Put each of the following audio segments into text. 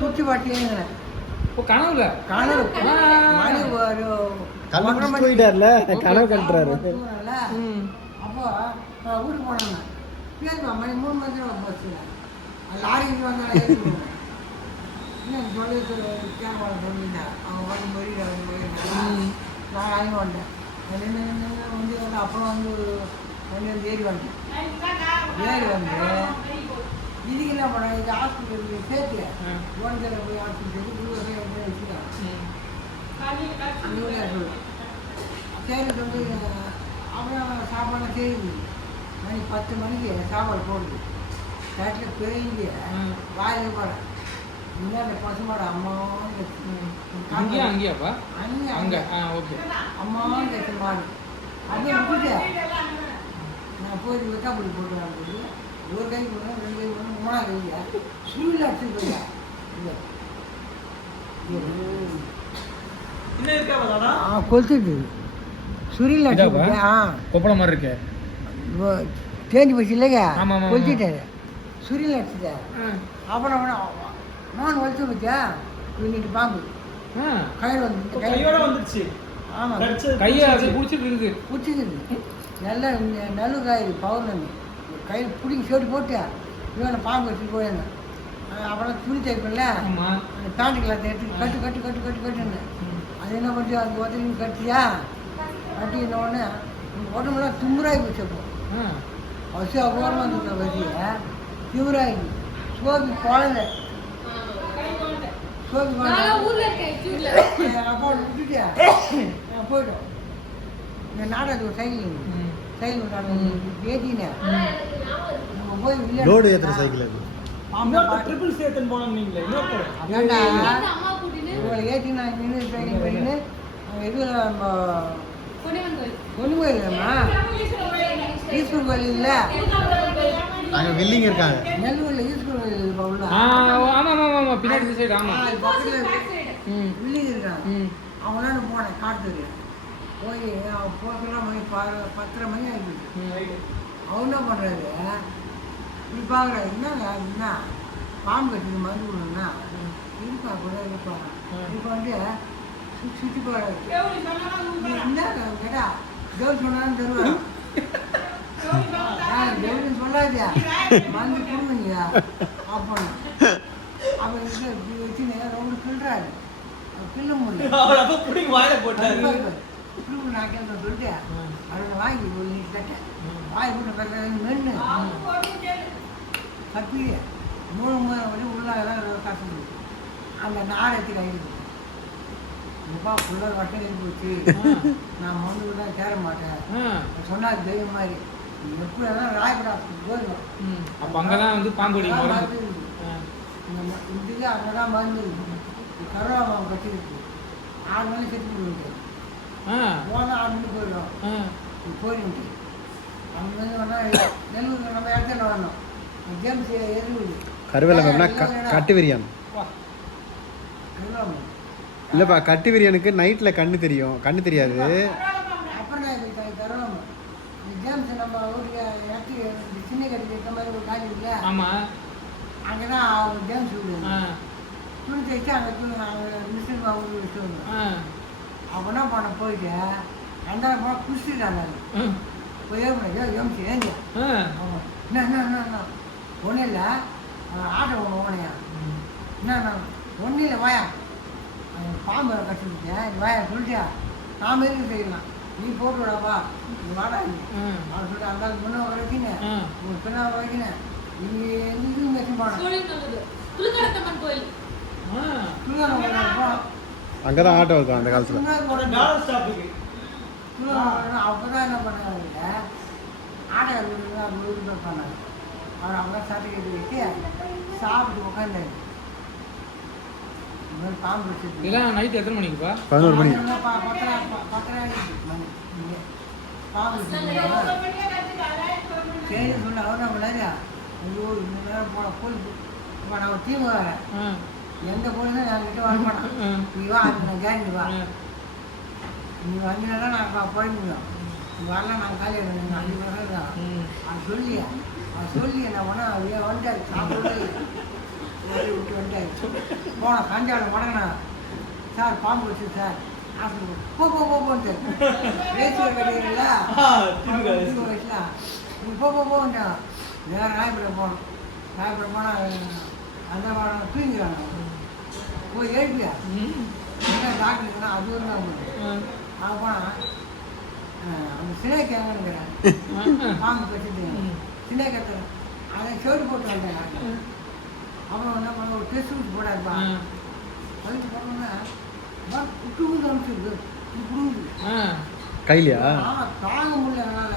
சுற்றி பாட்டியே கனவுல கனவு மணி ஒரு கனவு போயிட்டார்ல கனவு கட்டுறாரு. அப்போ ஊருக்கு போனாங்க பேருமா மணி 3 மணி பஸ் லாரிக்கு வந்தாலும் இன்னும் சொல்லி கேமரா சொல்லியிருந்தேன் அவங்க வந்து மொழியில் நான் அங்கே வந்தேன் வந்து அப்புறம் வந்து வண்டி வந்து ஏறி வந்தேன் இதுக்கு என்ன பண்ணேன் இது ஹாஸ்பிட்டலுக்கு சேர்த்து ஓன்கரில் போய் ஹாஸ்பிட்டலுக்கு வச்சுக்கலாம் அந்த வழியாக சொல்லுவேன் சரி சொல்லி அப்புறம் சாப்பாடு செய்யுது மணி 10 மணிக்கு சாப்பாடு போடுது கட்டில் பெரிய வாயில் போகிறேன் முன்னாடி பசுமாடு அம்மாவும் அங்கேயாப்பா அங்கே ஓகே அம்மாவும் கட்சி மாடு அப்படியே விட்டுட்டு நான் போய் வெக்காப்படி போட்டு வரது ஒரு கை போடணும் 2 கை போடணும் 3ஆவது கையை சுழியில் அடிச்சுட்டு போய்யா கொளுத்துட்டு சுரியில் அடிச்சு போய்யா கொப்பளம் மாதிரி இருக்கு தேஞ்சு போச்சு இல்லைங்க கொளுத்திட்டாரு சுரியில் அடிச்சுட்டார் அப்புறம் நான் வலிச்சு வச்சா இன்னைக்கு பாம்பு கயிறு வந்து கையோட வந்துருச்சு. ஆமாம் கையை அது பிடிச்சிட்டு பிடிச்சிக்குது நல்ல நல்ல காய் பௌர்ணமி கயிறு பிடிச்சி சோடி போட்டு இவனை பாம்பு வச்சுட்டு போயிருந்தேன். அப்புறம் துணி தைப்பில்ல அந்த பேண்ட் கிளாத்தை எடுத்து கட்டு கட்டு கட்டு கட்டு கட்டுன்னு அது என்ன பண்ணி அது ஒருத்தரையும் கட்டியா கட்டினோடனே உடம்புலாம் திமுறாகி வச்சப்போ வச்சு அபூர்வமாக இருந்த வசிய திமுறாகி சோபி குழந்தை போயிட்டோம் இந்த நாடகத்துக்கு சைக்கிள் ஏற்றினேன் போய் இவங்களை ஏற்றி நான் நின்று ட்ரைனிங் பண்ணின்னு இதில் பொண்ணு கோயிலுமா ஈஸ்வரன் கோயில் இல்லை வில்லிங் இருக்காங்க நெல்லூரில் ஈஸ்வரன் கோயில் உள்ள பின்னாடி சைடு வில்லிங் இருக்காங்க அவங்களால போனேன் காட்டு போய் போகலாம் மணி 10:30 மணி ஆகிடுச்சு. அவர் என்ன பண்ணுறாரு இப்படி பார்க்குறாரு என்ன பாம்பு கட்டிக்கு மருந்து கொடுங்கன்னா இருப்பா கூட இருப்பா இப்போ வந்து சுற்றி போகிறாரு என்ன கேட்டா ஜோல் சொன்னாலும் தருவார் ஜோலின்னு சொல்லாதியா மருந்து கொடுங்கய்யா அப்போன்னு அவர் வச்சு ரொம்ப கிள்றாரு கிள்ள முடியல நான் கேட்க சொல்லிட்டு அவரை வாங்கி ஒரு நீட்டு கட்டேன் வாய் போட்டு கட்டுறது மென்னு கட்டி 3 வழி உள்ளாதான் காசு முடியும் அந்த நாடகத்துக்கு ஆகிடுது இப்பா ஃபுல்லாக வட்டம் போச்சு நான் மருந்து தான் சேர மாட்டேன் சொன்னார் தெய்வம் மாதிரி எப்படி எல்லாம் ராயப்படா போயிடும் அப்போ அங்கே தான் வந்து பாம்பு இதுக்கு அங்கே தான் மருந்து கருவா மாவு கட்டிருக்கு 6 மணி செத்து போயிட்டு போனால் 6 மணிக்கு போயிடும் போயிட்டு அங்கேருந்து வேணா நெல்லூருக்கு நம்ம இடத்துல வரணும் ஜேம்ஸ் எருவு கருவேலங்கம்னா கட்டு விரியான் இல்லைப்பா கட்டு விரியனுக்கு நைட்டில் கண்ணு தெரியும் கண்ணு தெரியாது. அப்புறம் கருவேலம் ஜேம்ஸ் நம்ம ஊருக்கு இடத்துக்கு சின்ன கட்டி இருக்க மாதிரி ஒரு காலி இல்லை ஆமாம் அங்கே தான் அவங்க ஜேம்ஸ் வீடு துணி தைச்சு அங்கே மிஷின் அவங்க வச்சு வந்தோம். அப்போ என்ன பண்ண போயிட்டு ரெண்டாவது போனால் குடிச்சிட்டாங்க போய் ஜேம்ஸ் ஏஞ்சி என்ன ஒன்றும் இல்லை ஆட்டோ ஒன்று ஓனையா என்ன ஒன்றும் இல்லை வாயா பாம்பு கட்டிருக்கேன் வாயா சொல்லிட்டியா நாம எதுக்கு செய்யலாம் நீ போட்டு விடாப்பா நீ வாடா அவன் சொல்லிட்டு அந்த முன்ன வரைக்கினேன் உங்க பின்னா வரைக்கினேன் நீ எங்கேயும் மெஷின் போனோம் அங்கதான் ஆட்டோ இருக்கும் அந்த காலத்துல. அப்பதான் என்ன பண்ணாங்க ஆட்டோ பண்ணாங்க அவர் அவங்க சர்டிஃபிகேட் வச்சு சாப்பிட்டு உட்காந்து பாம்பு வச்சு இதெல்லாம் நைட் எத்தனை மணிக்குப்பா? 11 மணி. 10:30 மணி பாம்பு சரி சொல்ல அவர் நம்ம ஐயோ இந்த நேரம் போன கோயிலுக்கு இப்போ நான் ஒரு டீம் வரேன் எந்த கோயிலும் என்கிட்ட வரமாட்டேன் நீ வா நான் கேரண்டி வா நீ வந்தீங்கன்னா நான் போய் முடியும் நீ வரலாம் நான் காலையில் 5 மணி அது சொல்லியா சொல்லி என்ன பண்ணா வந்துட்டாரு சாப்பிட்டு விட்டு வந்துட்டாரு போன கஞ்சாவில் மடங்கினா சார் பாம்பு வச்சு சார் ஹாஸ்பிட்டல் போன்ட்டு ரேசில் கட்டிடுங்களா வயசுல நீ போன்ட்டா வேறு ராயப்பேட்டை போனோம் ராயப்பேட்டை போனால் அந்த தூங்கிக்கிறாங்க போய் எழுப்பியா என்ன டாக்டர் அது ஒரு தான் அவன் போனால் அந்த சிலை கேங்கிறேன் பாம்பு கட்டிட்டு சிலை கட்டுறேன் அதை சோறு போட்டு வந்தேன் அப்புறம் என்ன பண்ண ஒரு டெஸ்ட் ஊசி போடாதுப்பா அதுக்கு போனோன்னா விட்டு ஊசி அனுப்பிச்சிருக்கு கையிலையா தாங்க முடியல அதனால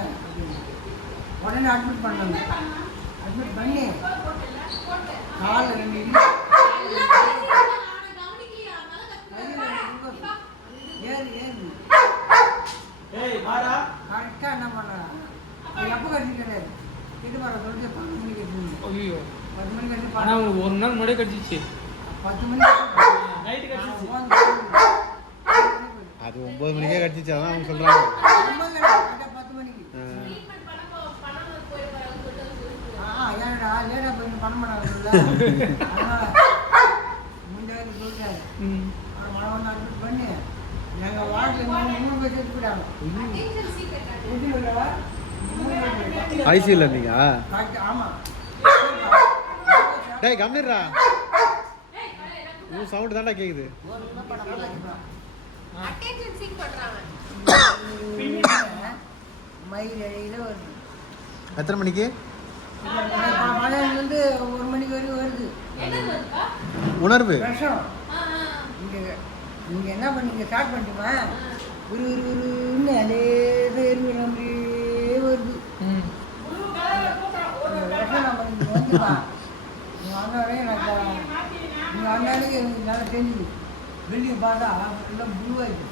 உடனே அட்மிட் பண்ணாங்க அட்மிட் பண்ணி காலில் 2 கரெக்டாக என்ன பண்ணுறாங்க எப்போ கட்சி கிடையாது இது வர சொல்லிட்டு 10 மணிக்கு கட்சி 10 மணிக்கு கட்சி ஆனால் உங்களுக்கு 1 நாள் முன்னாடியே கடிச்சிச்சு 10 மணிக்கு நைட்டு கட்சி அது 9 மணிக்கே கடிச்சிச்சு அதான் அவங்க சொல்றாங்க 10 மணிக்கு ஏன்டா லேட்டாக போய் பணம் பண்ணாங்கல்ல அதனால முன்னாடி சொல்லிட்டாரு மழை வந்து அட்மிட் பண்ணி எங்கள் வார்டில் 3 பேர் சேர்த்து போயிட்டாங்க ஐசியூல இருந்தீங்க ஆமாம் டேய் கம்னிடுறா உன் சவுண்ட் தான்டா கேக்குது மயில் இடையில வருது எத்தனை மணிக்கு மழையிலேருந்து 1 மணிக்கு வரைக்கும் வருது உணர்வு விஷம் நீங்கள் என்ன பண்ணீங்க ஸ்டார்ட் பண்ணிட்டுமா உருன்னு அதே மாதிரியே வருது அந்த விஷம் நம்ம இங்கே வந்துப்பா நீங்கள் வந்த வரையும் எனக்கு நீங்கள் வந்தாலே எனக்கு நல்லா தெரிஞ்சுது வெளியே பார்த்தா எல்லாம் புழுவாயிடுச்சு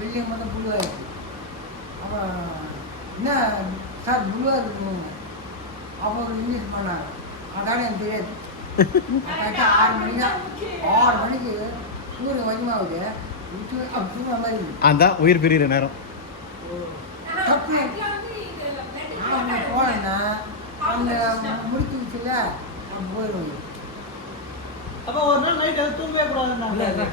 வெளியே மட்டும் புழுவாயிடுச்சு அப்புறம் என்ன சார் புழுவாக இருக்குங்க அப்போ ஒரு இங்கிலீஷ் பண்ணாங்க அதானே எனக்கு தெரியாது கரெக்டாக 6 மணிக்கு சூரியன் வஜ்மாவுது அப்படி மாதிரி அதான் உயிர் பிரிகிற நேரம் தப்பு நான் போனேன்னா அந்த முடிச்சு வச்சுல போயிடுவாங்க அப்போ ஒரு நாள் நைட் அது தூங்கவே கூடாதுன்னா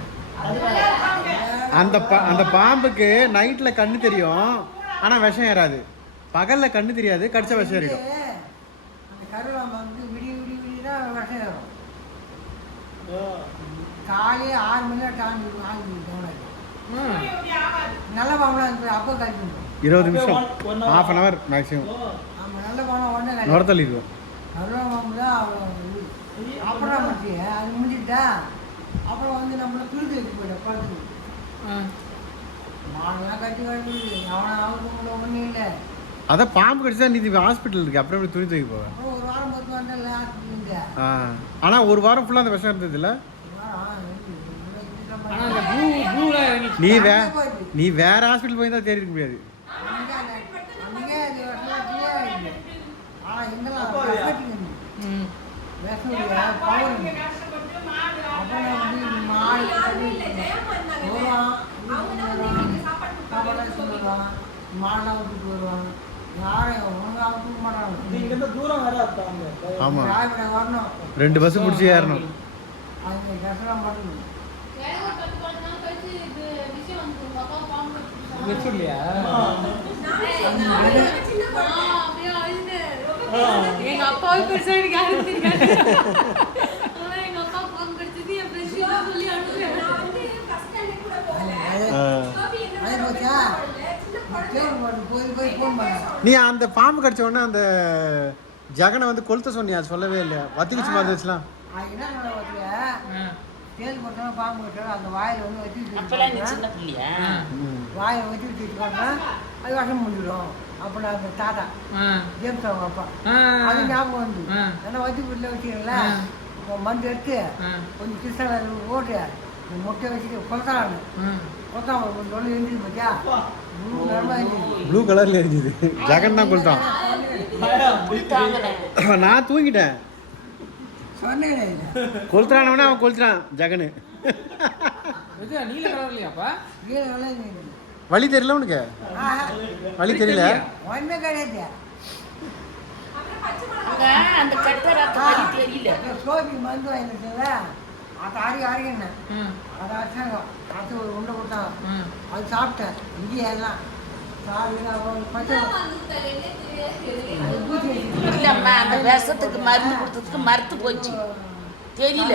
அந்த பாம்புக்கு நைட்ல கண்ணு தெரியும் ஆனா விஷம் ஏறாது பகல்ல கண்ணு தெரியாது கடிச்ச விஷம் ஏறிடும் அந்த கருவாம்பு வந்து விடிய தான் விஷம் ஏறும் காலையே 6 மணிலாம் டான் தோணாது நல்ல பாம்புலாம் இருக்குது அப்போ கழிக்கணும் 20 நிமிஷம் ½ hour மேக்ஸிமம் ஆமாம் நல்ல பாம்பு உடனே கழிக்கணும் நுரத்தள்ளிடுவோம் கருவாம்பு தான் அப்புறம் பற்றி அது முடிஞ்சுட்டா அப்புறம் வந்து நம்மளை துருதி வச்சு போயிடும் குளத்துக்கு மாடெல்லாம் கட்டி கழிக்குது அவனை ஆகுது ஒன்றும் இல்லை அதான் பாம்பு கடிச்சா நீ ஹாஸ்பிட்டல் இருக்கு அப்புறம் எப்படி துணி தூக்கி போவேன் அப்புறம் ஒரு வாரம் 10 வந்தல ஹாஸ்பிட்டலுங்க ஆனா ஒரு வாரம் ஃபுல்லா அந்த விஷம் இருந்தது இல்ல ஆனால் அந்த ப்ளூலாம் இறங்கிச்சு நீ வேற ஹாஸ்பிட்டல் போய் தான் தேடி இருக்க முடியாது மாடெல்லாம் விட்டுட்டு வருவாங்க யாரையும் ஒழுங்காக தூக்க மாட்டாங்க இங்கேருந்து தூரம் வேற இருக்காங்க ஆமா ராயப்பேட்டை வரணும் 2 பஸ் பிடிச்சி ஏறணும் அவங்க கஷ்டம் பண்ணணும் வச்சுடலையா எங்க அப்பாவுக்கு பெருசா எனக்கு யாரும் தெரியாது ஆனா எங்க அப்பா பாம்பு கடிச்சது என் ஃப்ரெண்ட்ஸ் சொல்லி அனுப்புறேன் அதே போச்சா போய் ஃபோன் பண்ண நீ அந்த பாம்பு கடிச்ச உடனே அந்த ஜகனை வந்து கொளுத்த சொன்னியா சொல்லவே இல்லையா வத்திக்குச்சு மாதிரி வச்சுலாம் அது என்ன நடவடிக்கை தேல் போட்டோம் பாம்பு கட்டோம் அந்த வாயில் வந்து வச்சு வாயை வச்சு வச்சுருக்காங்க அது விஷம் முடிஞ்சிடும் அப்புறம் அந்த தாத்தா ஜேம்ஸ் அவங்க அப்பா அது ஞாபகம் வந்து ஏன்னா வச்சு வீட்டில் வச்சுக்கல மருந்து எடுத்து கொஞ்சம் கிருஷ்ணன் ஓட்டு இந்த முட்டை வச்சுட்டு கொத்தாங்க கொத்தாம கொஞ்சம் எழுந்திரி பார்த்தியா ப்ளூ கலர்ல இருந்துது ஜகன் தான் கொளுத்தான் நான் தூங்கிட்டேன் சொன்னேன் கொளுத்துறானவனே அவன் கொளுத்துறான் ஜகனு நீல கலர்லையாப்பா வழி தெரியல உனக்கு வழி தெரியல ஒன்றுமே கிடையாது அந்த கட்ட ரத்த வலி தெரியல. சோபி மருந்து வாங்கிட்டுல அதை அரிக்கண்ணேன் அதை அடிச்சாங்க அது ஒரு உண்டை கொடுத்தாங்க அது சாப்பிட்டேன் இங்கே எல்லாம் இல்லம்மா அந்த விஷத்துக்கு மருந்து கொடுத்ததுக்கு மறுத்து போச்சு தெரியல.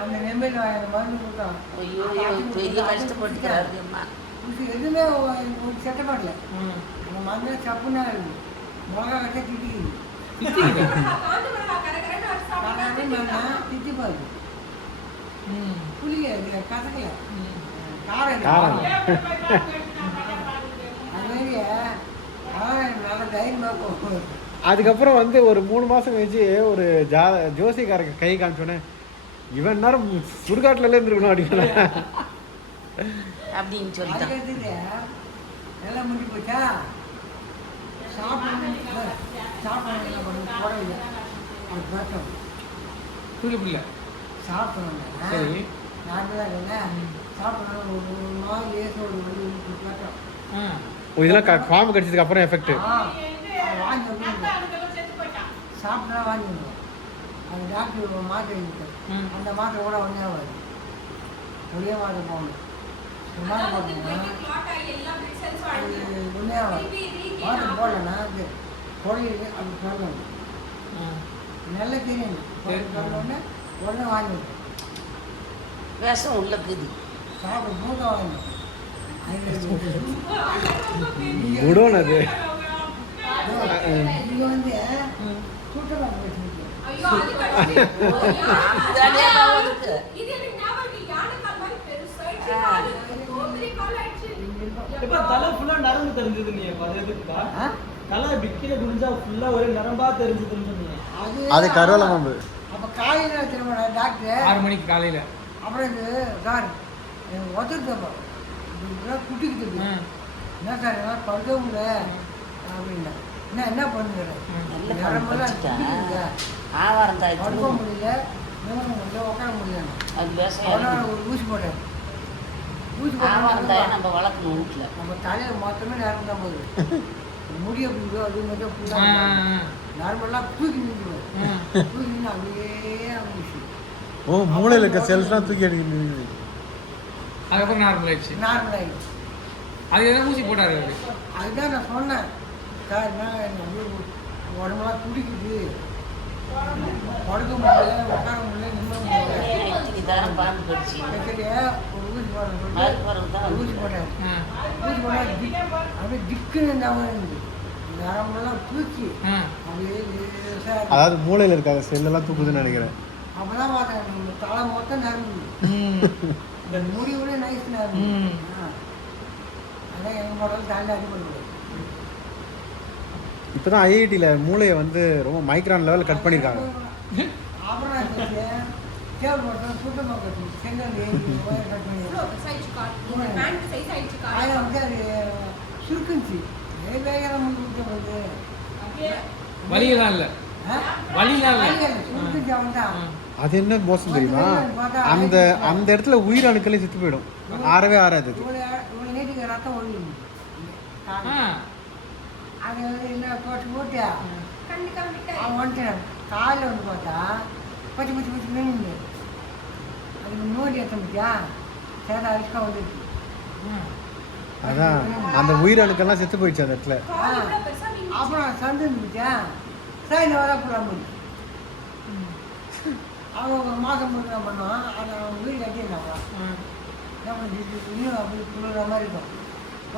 அந்த நெம்மேல் மருந்து கொடுத்தாங்க. ஐயோ பெரிய கஷ்டப்பட்டுக்கிறாரு அம்மா. எதுவுமே ஒரு செட்ட பண்ணல அந்த மருந்து சப்புன்னா இருக்கு மிளகா கட்ட திட்டிக்குது திட்டி பாரு புளிய கசக்கல காரம் அது மாதிரி நல்லா தைரியமாக போகும். அதுக்கப்புறம் வந்து ஒரு 3 மாசம் கழிச்சு ஒரு ஜோசிக்காரங்க கை காமிச்சோன்னே இவன் நேரம் சுடுகாட்டுல இருந்துருக்கணும் அப்படின்னு அப்படின்னு சொல்லிட்டான். அதுக்கு எல்லாம் முடிஞ்சு போச்சா சாப்பிடணும் என்ன பண்ணணும் போடவில்லை அது பார்த்தோம் புரியல சாப்பிடணும் சரி நார்மலாக இல்லைங்க சாப்பிடணும் ஒரு நாள் லேசம் ஒரு வழி பார்த்தோம் இதெல்லாம் பாம்பு கடிச்சதுக்கு அப்புறம் எஃபெக்ட். வாங்கி சாப்பிட்டா வாங்கிடணும் அது டாக்டர் மாத்திரை எழுதிட்டேன் அந்த மாத்திரை கூட ஒன்றே ஆகாது ஒரே மாத்திரை போகணும் மாத்திரை போட்டோம்னா அது ஒன்றே ஆகாது மாத்திரை போடலன்னா அது குறையுது அது சொல்லணும் நல்லா தெரியணும் சொல்லணுன்னே உடனே வாங்கிவிட்டேன் விஷம் உள்ள குதி சாப்பிட மூக்க வாங்கணும் குடோன் அது. இது வந்து சுற்றுலா போயிட்டு இப்ப தலை ஃபுல்லா நரம்பு தெரிஞ்சது நீ அது எதுக்குப்பா தலை பிக்கில குடிஞ்சா ஃபுல்லா ஒரே நரம்பா தெரிஞ்சதுன்னு சொன்னீங்க. அது கருவலை பாம்பு. அப்போ காலையில் திரும்ப டாக்டர் 6 மணிக்கு காலையில் அப்புறம் இது சார் ஒத்துருத்தப்போ குட்டிக்கிட்டு என்ன சார் எல்லாம் படுக்க முடியல அப்படின்னா என்ன பண்ணுறேன் ஆவாரம் படுக்க முடியல மூணு முடியல உட்கார முடியல ஒரு ஊசி போட்டேன் ஊசி போட்டா நம்ம வளர்க்கணும் வீட்டுல நம்ம தலையில் மொத்தமே நேரம் தான் போகுது முடிய பிடிக்கும் அது மட்டும் ஃபுல்லாக நார்மலாக தூக்கி நிற்குவேன் தூக்கி நின்று அப்படியே அமைச்சு ஓ மூளையில் இருக்க செல்ஸ்லாம் தூக்கி அடிக்கிறது. அதுக்கப்புறம் நார்மல் ஆயிடுச்சு. நார்மல் ஆகிடுச்சு. அது எதாவது ஊசி போட்டாரு அவரு. அதுதான் நான் சொன்னேன் சார் என்ன உடம்புலாம் துடிக்குது படுக்க முடியல உட்கார முடியல நிம்ம முடியல பாம்பு கடிச்சு ஒரு ஊசி போடுறேன் ஊசி போட்டேன் ஊசி போட்டால் அப்படியே திக்குன்னு இருந்தாமல் இருந்துச்சு நரம்பெல்லாம் தூக்கி அப்படியே சார் அதாவது மூளையில் இருக்காத செல்லெல்லாம் தூக்குதுன்னு நினைக்கிறேன். அப்பதான் பார்த்தேன் தலை மொத்தம் நரம்பு இந்த முடிவுல நைஸ் நரம்பு அதான் எங்கள் மாடல் தாண்டி அடிபடுது. இப்போதான் ஐஐடியில் மூளையை வந்து ரொம்ப மைக்ரான் லெவலில் கட் பண்ணியிருக்காங்க. அப்புறம் நான் கேவல் போட்டேன் சுத்தமாக கட்டு செங்கல் கட் பண்ணி அதில் வந்து அது சுருக்குச்சு வேகம் கொடுத்தது வலியெல்லாம் இல்லை வலியெல்லாம் இல்லை சுருக்குச்சு அவன் தான். அது என்ன மோசம் தெரியுமா அந்த அந்த இடத்துல உயிரணுக்களே செத்து போயிடும் ஆறவே ஆறாது. இவ்வளோ நீட்டுக்கு ரத்தம் ஒழியும் அது வந்து என்ன தோச்சு போட்டு அவன் வந்துட்டேன் காலையில் வந்து பார்த்தா பச்சை பச்சை பச்சை நின்று அதுக்கு நோண்டி எடுத்த முடியா சேதா அரிசிக்கா வந்துருக்கு. அதான் அந்த உயிரணுக்கெல்லாம் செத்து போயிடுச்சு அந்த இடத்துல. அப்புறம் சந்து இருந்துச்சா சார் இந்த வர போகலாம் அவங்க மாதம் முழுக்க பண்ணுவான் அதை அவங்க வீடு கட்டியிருந்தாங்க இன்னும் அப்படி குளிர மாதிரி இருக்கும்.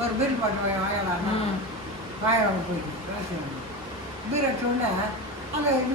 ஒரு பீர் பாட்டு வாங்கலாம் வாங்க போயிட்டு பீர் அடிச்சோடனே அங்கே